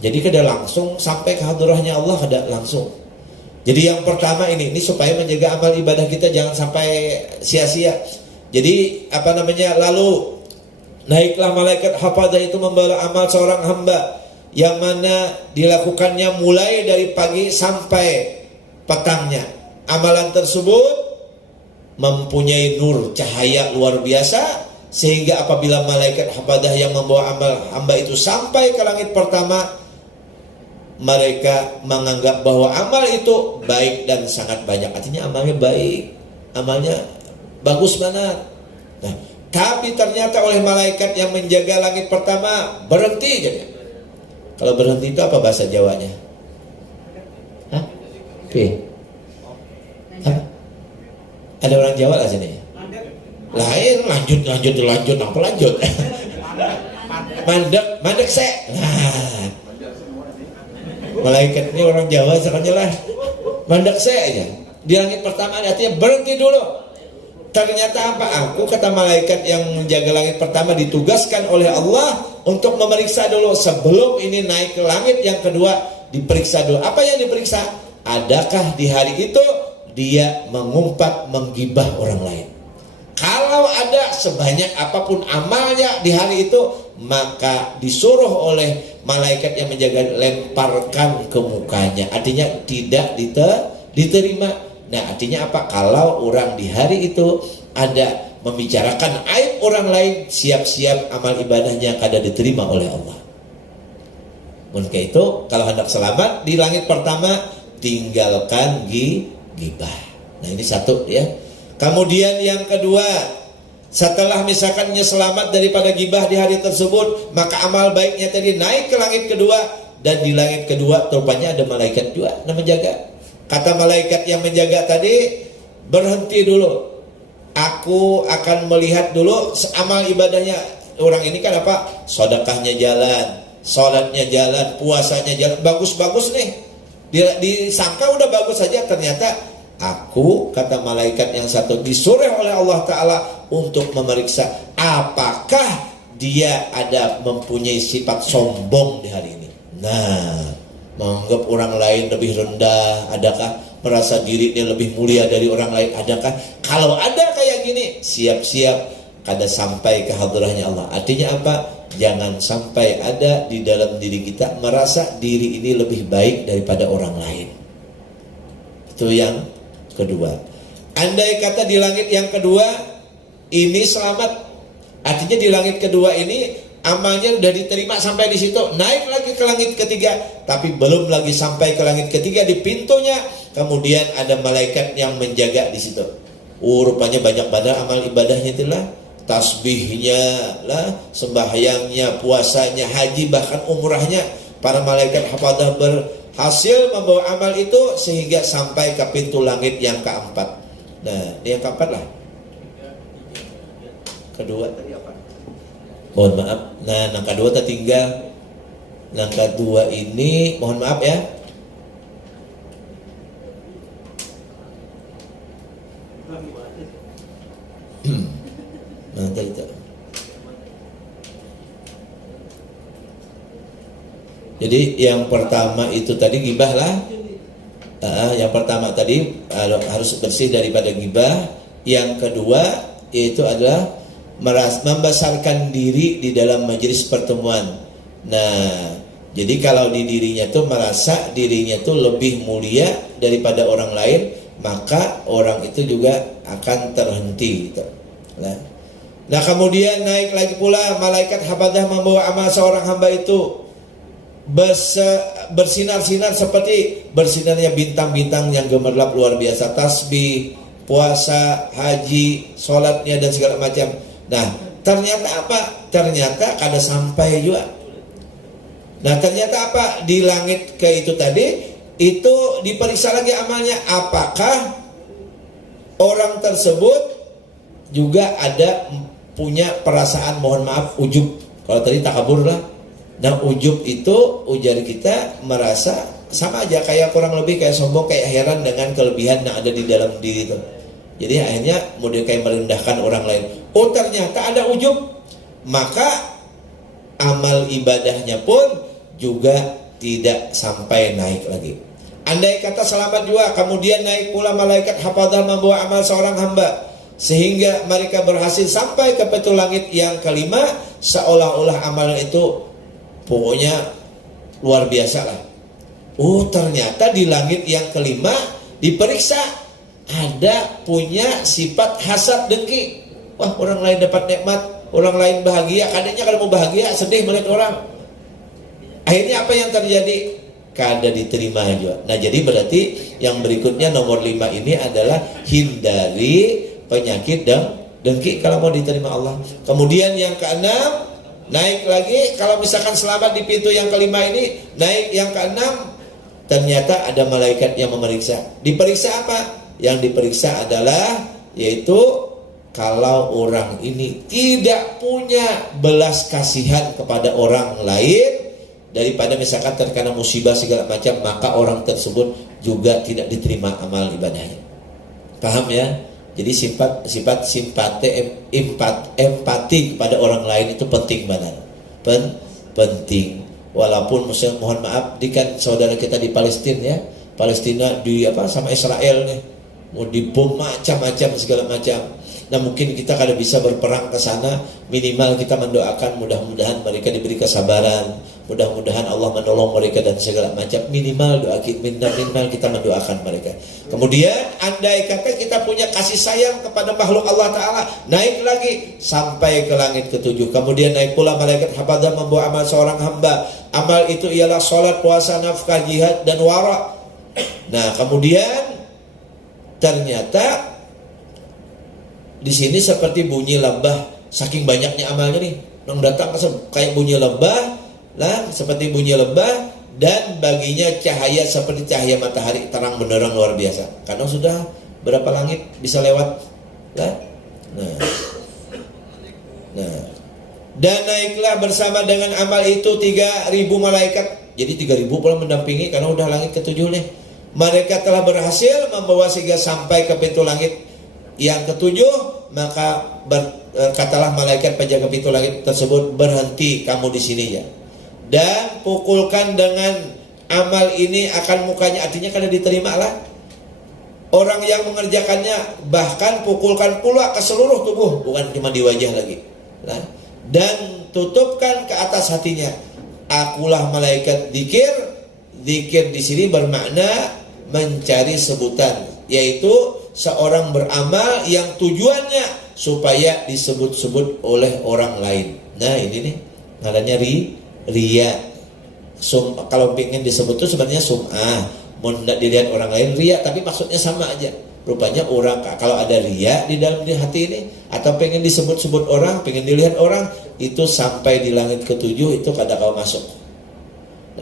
Jadi kada langsung sampai ke hadrahnya Allah, kada langsung. Jadi yang pertama ini supaya menjaga amal ibadah kita jangan sampai sia-sia. Jadi lalu naiklah malaikat hafadah itu membawa amal seorang hamba yang mana dilakukannya mulai dari pagi sampai petangnya. Amalan tersebut mempunyai nur, cahaya luar biasa, sehingga apabila malaikat hafadah yang membawa amal hamba itu sampai ke langit pertama, mereka menganggap bahwa amal itu baik dan sangat banyak. Artinya amalnya baik, amalnya bagus benar. Nah, tapi ternyata oleh malaikat yang menjaga langit pertama berhenti jadi. Kalau berhenti itu apa bahasa Jawanya? Hah? Apa? Ada orang Jawa lah sini. Lain lanjut apa lanjut? Mandek se. Nah, malaikat ini orang Jawa sekalian lah. Mandek se aja. Di langit pertama artinya berhenti dulu. Ternyata apa? Aku kata malaikat yang menjaga langit pertama ditugaskan oleh Allah untuk memeriksa dulu sebelum ini naik ke langit yang kedua, diperiksa dulu. Apa yang diperiksa? Adakah di hari itu dia mengumpat, menggibah orang lain? Kalau ada sebanyak apapun amalnya di hari itu, maka disuruh oleh malaikat yang menjaga lemparkan ke mukanya. Artinya tidak diterima. Nah, artinya apa? Kalau orang di hari itu ada membicarakan aib orang lain, siap-siap amal ibadahnya kada diterima oleh Allah. Maka itu kalau hendak selamat di langit pertama, tinggalkan gibah. Nah, ini satu ya. Kemudian yang kedua, setelah misalkannya selamat daripada gibah di hari tersebut, maka amal baiknya tadi naik ke langit kedua, dan di langit kedua rupanya ada malaikat juga yang menjaga. Kata malaikat yang menjaga tadi, berhenti dulu. Aku akan melihat dulu amal ibadahnya. Orang ini kan apa? Sedekahnya jalan, sholatnya jalan, puasanya jalan, bagus-bagus nih. Disangka udah bagus saja, ternyata aku, kata malaikat yang satu, disuruh oleh Allah Ta'ala untuk memeriksa apakah dia ada mempunyai sifat sombong di hari ini. Nah, menganggap orang lain lebih rendah, adakah merasa diri dia lebih mulia dari orang lain, adakah? Kalau ada kayak gini, siap-siap kada sampai ke hadrahnya Allah. Artinya apa? Jangan sampai ada di dalam diri kita merasa diri ini lebih baik daripada orang lain. Itu yang kedua. Andai kata di langit yang kedua ini selamat, artinya di langit kedua ini amalnya udah diterima sampai di situ, naik lagi ke langit ketiga, tapi belum lagi sampai ke langit ketiga, di pintunya kemudian ada malaikat yang menjaga di situ. Rupanya banyak banget amal ibadahnya itulah, tasbihnya lah, sembahyangnya, puasanya, haji, bahkan umrahnya. Para malaikat hafadah berhasil membawa amal itu sehingga sampai ke pintu langit yang keempat. Nah, yang keempat lah. Kedua tadi apa? Mohon maaf. Nah, yang kedua tertinggal. Yang kedua ini mohon maaf ya. Nah, itu. Jadi yang pertama itu tadi gibah lah. Yang pertama tadi harus bersih daripada gibah. Yang kedua yaitu adalah membesarkan diri di dalam majelis pertemuan. Nah, jadi kalau di dirinya tuh merasa dirinya tuh lebih mulia daripada orang lain, maka orang itu juga akan terhenti gitu. Nah, kemudian naik lagi pula malaikat hafadah membawa amal seorang hamba itu bersinar-sinar seperti bersinarnya bintang-bintang yang gemerlap luar biasa. Tasbih, puasa, haji, sholatnya dan segala macam. Nah, ternyata apa? Ternyata kada sampai juga. Nah, ternyata apa? Di langit ke itu tadi, itu diperiksa lagi amalnya. Apakah orang tersebut juga ada punya perasaan, mohon maaf, ujub. Kalau tadi takabur lah. Nah, ujub itu ujar kita merasa sama aja kayak kurang lebih kayak sombong, kayak heran dengan kelebihan yang ada di dalam diri itu. Jadi akhirnya model kayak merendahkan orang lain. Ternyata ada ujub. Maka amal ibadahnya pun juga tidak sampai naik lagi. Andai kata selamat juga, kemudian naik pula malaikat hafadzah membawa amal seorang hamba, sehingga mereka berhasil sampai ke pintu langit yang kelima, seolah-olah amal itu pokoknya luar biasa lah. Oh, ternyata di langit yang kelima diperiksa, ada punya sifat hasad dengki. Wah, orang lain dapat nikmat, orang lain bahagia, kadangnya kalau mau bahagia sedih melihat orang. Akhirnya apa yang terjadi? Kada diterima juga. Nah, jadi berarti yang berikutnya nomor 5 ini adalah hindari penyakit dan dengki kalau mau diterima Allah. Kemudian yang keenam, naik lagi, kalau misalkan selamat di pintu yang kelima ini, naik yang keenam, ternyata ada malaikat yang memeriksa. Diperiksa apa? Yang diperiksa adalah yaitu kalau orang ini tidak punya belas kasihan kepada orang lain, daripada misalkan terkena musibah segala macam, maka orang tersebut juga tidak diterima amal ibadahnya. Paham ya? Jadi sifat empati kepada orang lain itu penting banget. Penting. Walaupun mohon maaf, di kan saudara kita di Palestina ya, Palestina di sama Israel nih, mau dibom macam-macam segala macam. Nah, mungkin kita kada bisa berperang ke sana, minimal kita mendoakan mudah-mudahan mereka diberi kesabaran, mudah-mudahan Allah menolong mereka dan segala macam. Minimal doa kita, minimal kita mendoakan mereka. Kemudian andai kata kita punya kasih sayang kepada makhluk Allah Ta'ala, naik lagi sampai ke langit ke-7. Kemudian naik pula malaikat hafadzah membawa amal seorang hamba. Amal itu ialah sholat, puasa, nafkah, jihad, dan wara. Nah, kemudian ternyata di sini seperti bunyi lebah, saking banyaknya amalnya nih, nang datang kayak bunyi lebah, lah seperti bunyi lebah, dan baginya cahaya seperti cahaya matahari terang benderang luar biasa. Karena sudah berapa langit bisa lewat, lah. Nah, dan naiklah bersama dengan amal itu 3.000 malaikat. Jadi 3.000 pula mendampingi karena udah langit ke-7 nih. Mereka telah berhasil membawa sehingga sampai ke pintu langit yang ke-7, maka katalah malaikat penjaga pintu langit tersebut, berhenti kamu di sini ya, dan pukulkan dengan amal ini akan mukanya. Artinya kada diterima lah orang yang mengerjakannya, bahkan pukulkan pula ke seluruh tubuh, bukan cuma di wajah lagi. Nah, dan tutupkan ke atas hatinya. Akulah malaikat dzikir. Dzikir di sini bermakna mencari sebutan, yaitu seorang beramal yang tujuannya supaya disebut-sebut oleh orang lain. Nah, ini nih namanya riya. Kalau pengen disebut itu sebenarnya sum'ah, mau tidak dilihat orang lain, riya, tapi maksudnya sama aja. Rupanya orang kalau ada riya di dalam hati ini, atau pengen disebut-sebut orang, pengen dilihat orang, itu sampai di langit ke-7 itu kada kau masuk.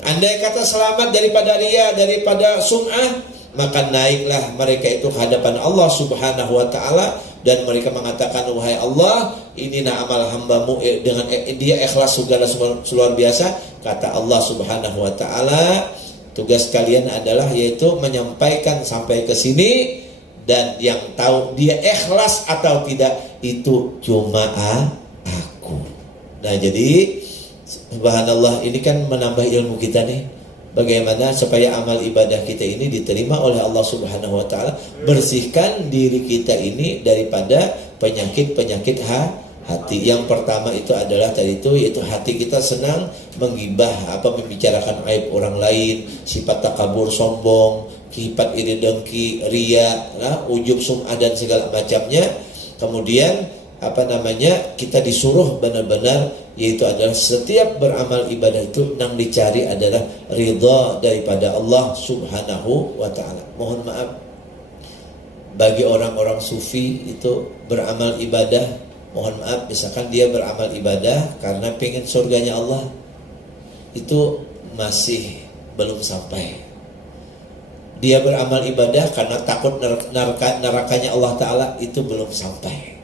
Andai kata selamat daripada riya, daripada sum'ah, maka naiklah mereka itu ke hadapan Allah Subhanahu wa ta'ala, dan mereka mengatakan, wahai Allah, inilah amal hambamu, dengan dia ikhlas segala luar biasa. Kata Allah Subhanahu wa ta'ala, tugas kalian adalah yaitu menyampaikan sampai ke sini, dan yang tahu dia ikhlas atau tidak itu cuma aku. Nah, jadi subhanallah, ini kan menambah ilmu kita nih, bagaimana supaya amal ibadah kita ini diterima oleh Allah Subhanahu wa ta'ala. Bersihkan diri kita ini daripada penyakit-penyakit hati. Yang pertama itu adalah tadi itu, yaitu hati kita senang menggibah, membicarakan aib orang lain, sifat takabur, sombong, sifat iri dengki, riya, ujub, sum'ah, dan segala macamnya. Kemudian kita disuruh benar-benar, yaitu adalah setiap beramal ibadah itu yang dicari adalah ridha daripada Allah Subhanahu wa ta'ala. Mohon maaf, bagi orang-orang sufi itu beramal ibadah, mohon maaf, misalkan dia beramal ibadah karena pengen surganya Allah, itu masih belum sampai. Dia beramal ibadah karena takut nerakanya Allah Ta'ala, itu belum sampai.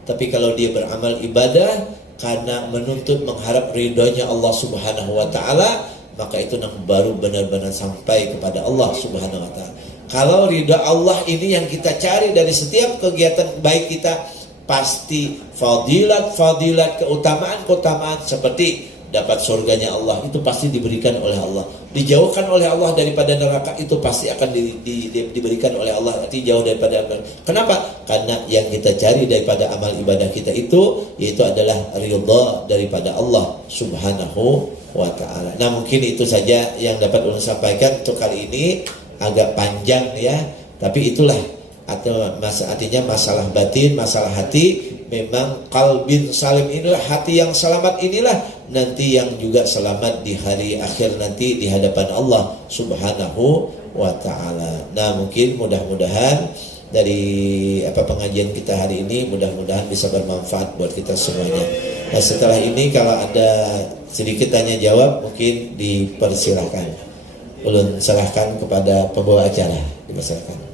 Tapi kalau dia beramal ibadah karena menuntut mengharap ridhonya Allah Subhanahu wa ta'ala, maka itu baru benar-benar sampai kepada Allah Subhanahu wa ta'ala. Kalau ridha Allah ini yang kita cari dari setiap kegiatan baik kita, pasti fadilat-fadilat, keutamaan-keutamaan seperti dapat surganya Allah, itu pasti diberikan oleh Allah. Dijauhkan oleh Allah daripada neraka, itu pasti akan diberikan oleh Allah, arti jauh daripada. Kenapa? Karena yang kita cari daripada amal ibadah kita itu yaitu adalah ridha daripada Allah Subhanahu wa ta'ala. Nah, mungkin itu saja yang dapat ulun sampaikan untuk kali ini, agak panjang ya, tapi itulah artinya masalah batin, masalah hati. Memang qalbin salim inilah, hati yang selamat inilah nanti yang juga selamat di hari akhir nanti di hadapan Allah Subhanahu wa ta'ala. Nah, mungkin mudah-mudahan dari pengajian kita hari ini mudah-mudahan bisa bermanfaat buat kita semuanya. Nah, setelah ini kalau ada sedikit tanya jawab mungkin dipersilahkan. Ulun serahkan kepada pembawa acara, dipersilakan.